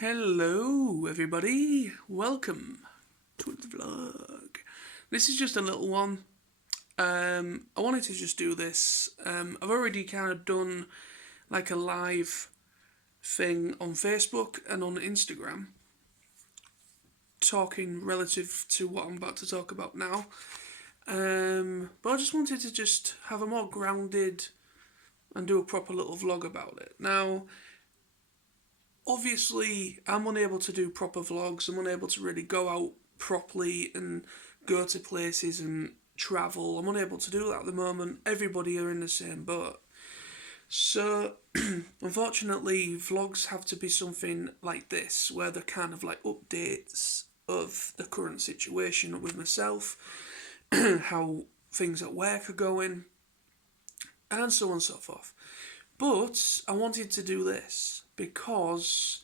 Hello, everybody. Welcome to the vlog. This is just a little one. I wanted to just do this. I've already kind of done like a live thing on Facebook and on Instagram, talking relative to what I'm about to talk about now. But I just wanted to just have a more grounded and do a proper little vlog about it. Now, obviously, I'm unable to do proper vlogs. I'm unable to really go out properly and go to places and travel. I'm unable to do that at the moment. Everybody are in the same boat. So, unfortunately, vlogs have to be something like this, where they're kind of like updates of the current situation with myself, how things at work are going, and so on and so forth. But I wanted to do this because,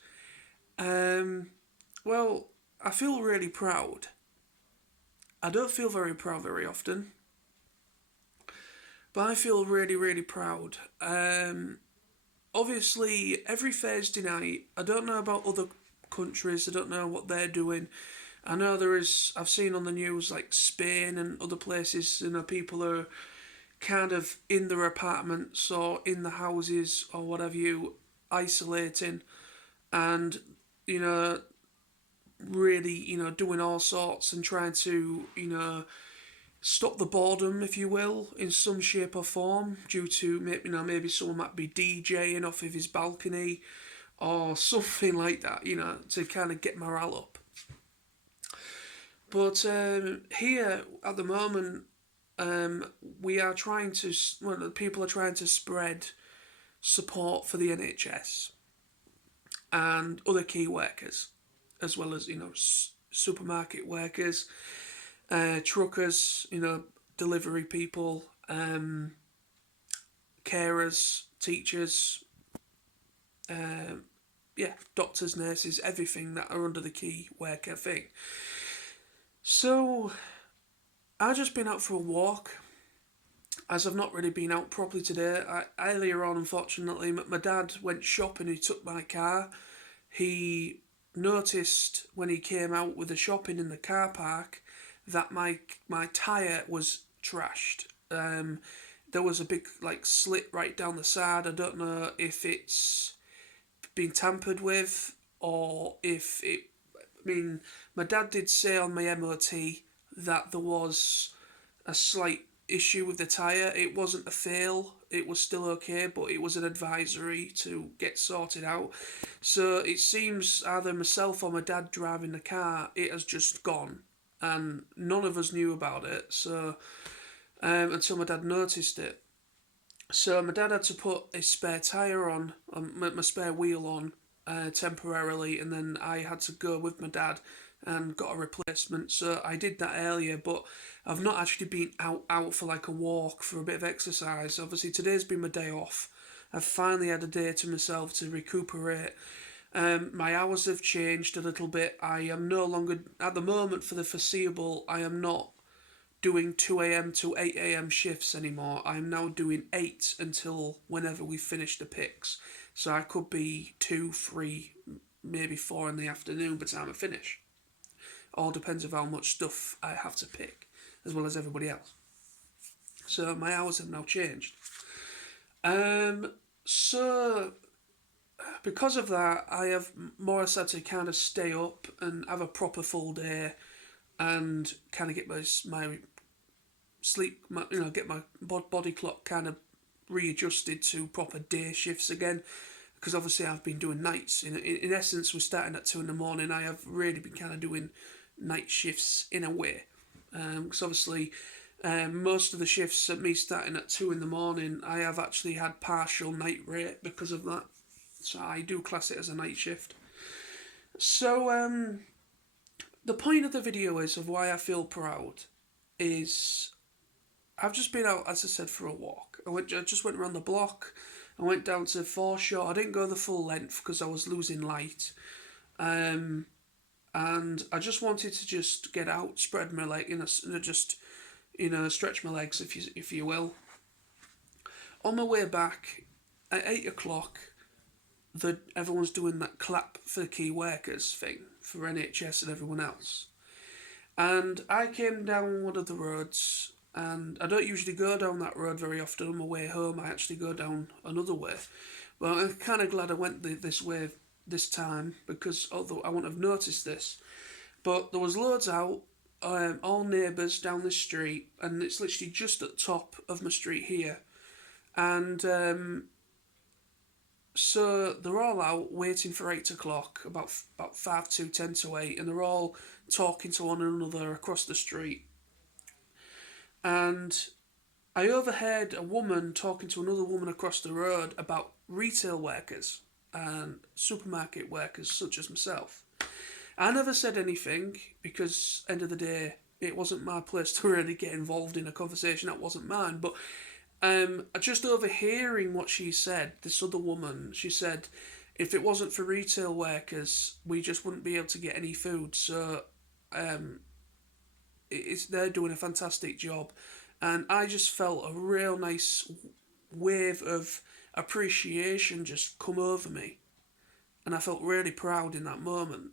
well, I feel really proud. I don't feel very proud very often, but I feel really, really proud. Obviously, every Thursday night, I don't know about other countries, I don't know what they're doing. I know I've seen on the news like Spain and other places, people are kind of in their apartments or in the houses or whatever isolating and, you know, really, doing all sorts and trying to, stop the boredom, if you will, in some shape or form, due to maybe someone might be DJing off of his balcony or something like that, to kind of get morale up. But here at the moment, we are trying to, well, people are trying to spread support for the NHS and other key workers, as well as supermarket workers, truckers, delivery people, carers, teachers, doctors, nurses, everything that are under the key worker thing. So I've just been out for a walk, as I've not really been out properly today. Earlier on, unfortunately, my dad went shopping. He took my car. He noticed when he came out with the shopping in the car park that my tyre was trashed. There was a big slit right down the side. I don't know if it's been tampered with or if it. I mean, my dad did say on my MOT that there was a slight issue with the tyre. It wasn't a fail, it was still okay, but it was an advisory to get sorted out. So it seems either myself or my dad driving the car, it has just gone. And none of us knew about it, so until my dad noticed it. So my dad had to put a spare tyre on, my spare wheel on, temporarily, and then I had to go with my dad and got a replacement. So I did that earlier, but I've not actually been out for like a walk for a bit of exercise. Obviously today's been my day off. I've finally had a day to myself to recuperate. My hours have changed a little bit. I am no longer, at the moment, for the foreseeable, I am not doing 2 a.m. to 8 a.m. shifts anymore. I'm now doing 8 until whenever we finish the picks. So I could be 2, 3, maybe 4 in the afternoon by the time I finish. All depends on how much stuff I have to pick, as well as everybody else. So my hours have now changed. So because of that, I have more or less had to kind of stay up and have a proper full day and kind of get my sleep, get my body clock kind of readjusted to proper day shifts again. Because obviously I've been doing nights. In essence, we're starting at 2 in the morning. I have really been kind of doing night shifts in a way. Because obviously, most of the shifts at me starting at 2 in the morning, I have actually had partial night rate because of that. So I do class it as a night shift. So the point of the video is of why I feel proud is I've just been out, as I said, for a walk. I just went around the block. I went down to Foreshore. I didn't go the full length because I was losing light. And I just wanted to just get out, spread my leg, stretch my legs, if you will. On my way back, at 8 o'clock, everyone's doing that clap for the key workers thing for NHS and everyone else. And I came down one of the roads, and I don't usually go down that road very often. On my way home, I actually go down another way. But I'm kind of glad I went this way this time, because although I wouldn't have noticed this, but there was loads out, all neighbours down this street, and it's literally just at the top of my street here. And so they're all out waiting for 8 o'clock, about 5 to 10 to 8, and they're all talking to one another across the street. And I overheard a woman talking to another woman across the road about retail workers and supermarket workers such as myself. I never said anything because, end of the day, it wasn't my place to really get involved in a conversation that wasn't mine. But just overhearing what she said, this other woman, she said, if it wasn't for retail workers, we just wouldn't be able to get any food. So um, they're doing a fantastic job. And I just felt a real nice wave of appreciation just come over me. And I felt really proud in that moment.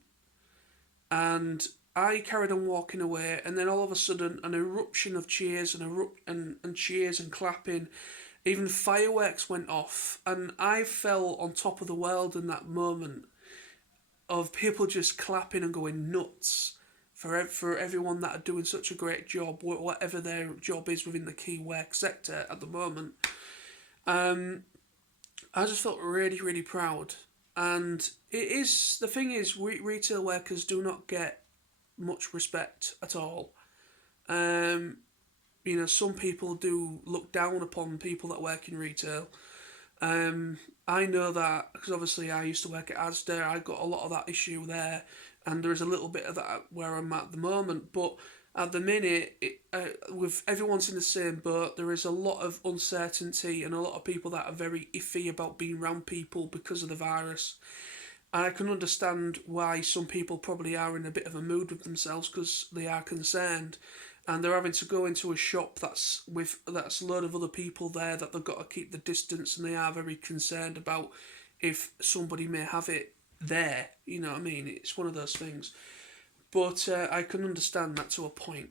And I carried on walking away, and then all of a sudden, an eruption of cheers and cheers and clapping. Even fireworks went off, and I felt on top of the world in that moment of people just clapping and going nuts for everyone that are doing such a great job, whatever their job is within the key work sector at the moment. Um, I just felt really, really proud. And the thing is, retail workers do not get much respect at all. Um, some people do look down upon people that work in retail. I know that because obviously I used to work at Asda. I got a lot of that issue there, and there is a little bit of that where I'm at the moment. But at the minute, with everyone's in the same boat, there is a lot of uncertainty and a lot of people that are very iffy about being around people because of the virus. And I can understand why some people probably are in a bit of a mood with themselves because they are concerned, and they're having to go into a shop that's a load of other people there that they've got to keep the distance, and they are very concerned about if somebody may have it there. You know what I mean? It's one of those things. But I can understand that to a point.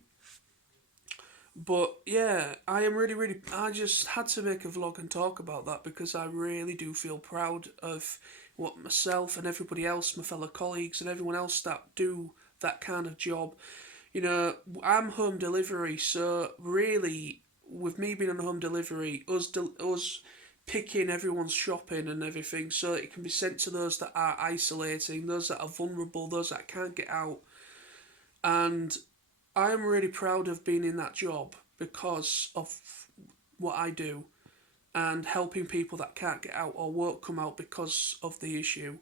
But yeah, I am really, really. I just had to make a vlog and talk about that because I really do feel proud of what myself and everybody else, my fellow colleagues, and everyone else that do that kind of job. I'm home delivery, so really, with me being on home delivery, us picking everyone's shopping and everything so that it can be sent to those that are isolating, those that are vulnerable, those that can't get out. And I am really proud of being in that job because of what I do and helping people that can't get out or won't come out because of the issue,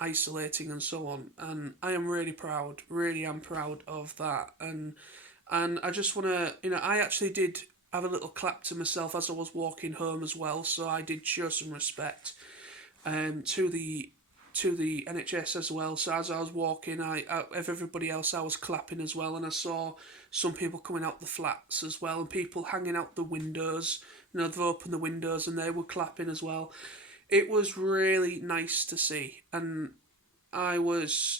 isolating and so on. And I am really proud, really am proud of that. And I just want to, I actually did have a little clap to myself as I was walking home as well. So I did show some respect to the NHS as well. So as I was walking, of everybody else, I was clapping as well, and I saw some people coming out the flats as well, and people hanging out the windows. They've opened the windows and they were clapping as well. It was really nice to see, and it's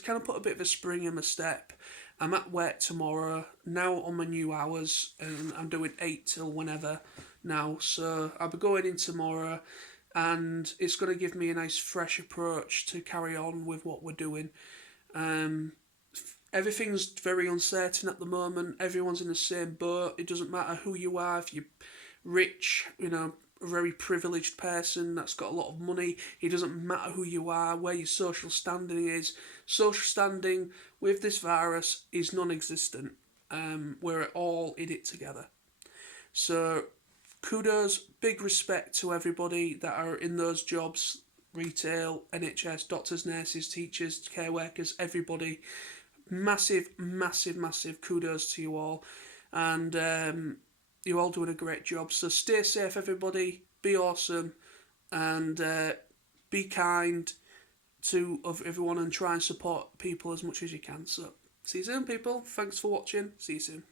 kind of put a bit of a spring in my step. I'm at work tomorrow, now on my new hours, and I'm doing 8 till whenever now, so I'll be going in tomorrow, and it's going to give me a nice fresh approach to carry on with what we're doing. Um, Everything's very uncertain at the moment. Everyone's in the same boat. It doesn't matter who you are, if you're rich, a very privileged person that's got a lot of money. It doesn't matter who you are, where your social standing is. Social standing with this virus is non-existent. We're all in it together. So kudos, big respect to everybody that are in those jobs, retail, NHS, doctors, nurses, teachers, care workers, everybody. Massive, massive, massive kudos to you all. And you're all doing a great job. So stay safe, everybody. Be awesome. And be kind to everyone and try and support people as much as you can. So see you soon, people. Thanks for watching. See you soon.